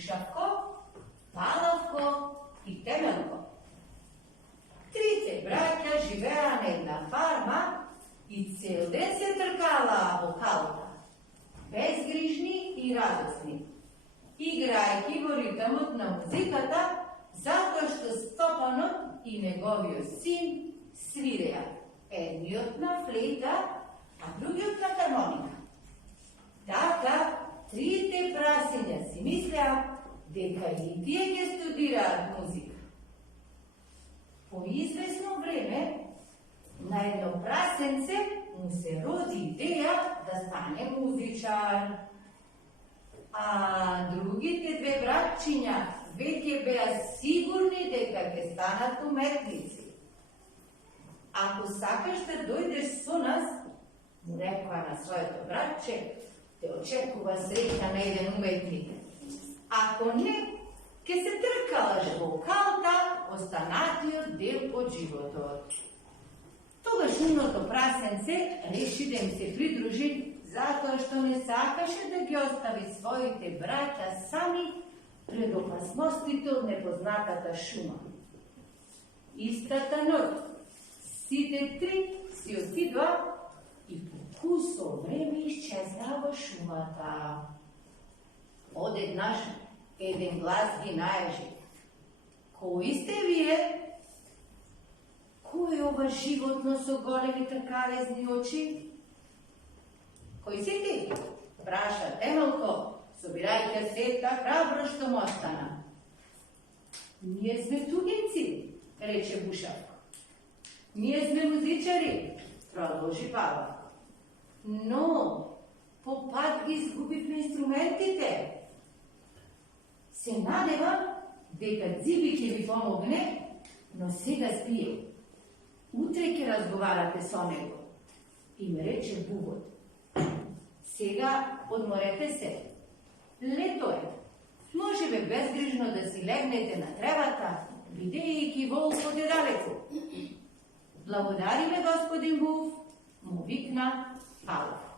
Бушавко, Палавко и Темелко. Трите браќа живеа на една фарма и цел ден се тркалаа во халта, безгрижни и радосни, играјќи во ритмот на музиката, затоа што Стопанот и неговиот син свиреа, едниот на флейта, а другиот на хармоника. Така, трите прасиња си мислеа дека и тие ќе студираат музика. По известно време, на едно прасенце му се роди идеја да стане музичар. А другите две братчиња веќе беа сигурни дека ќе станат уметници. Ако сакаш да дојдеш со нас, му рекоа на своето братче, те очекува среќа на еден уметник. Ако не, ќе се тркалаш во калта останатиот дел од животот. Тогаш умното прасенце реши да им се придружи, затоа што не сакаше да ги остави своите браќа сами пред опасностите од непознатата шума. Истата ноќ, сите три си отидоа и по кусо време исчезнаа во шумата. Одеднаш еден глас ги најажи. Кои сте вие? Кој е ова животно со големи тркавезни очи? Кој си ти? Праша Темелко, собирајќи сета храбро што му остана. Ние сме тугинци, рече Бушавко. Ние сме музичари, продолжи Палавко. Но, по пат ги изгубивме инструментите. Се надевам дека Циби ќе ви помогне, но сега спие. Утре ќе разговарате со него. Им рече Бубот. Сега одморете се. Лето е. Може бе безгрижно да си легнете на тревата, видејќи волкот е далеку. Благодариме, господин Був, му викна Палавко.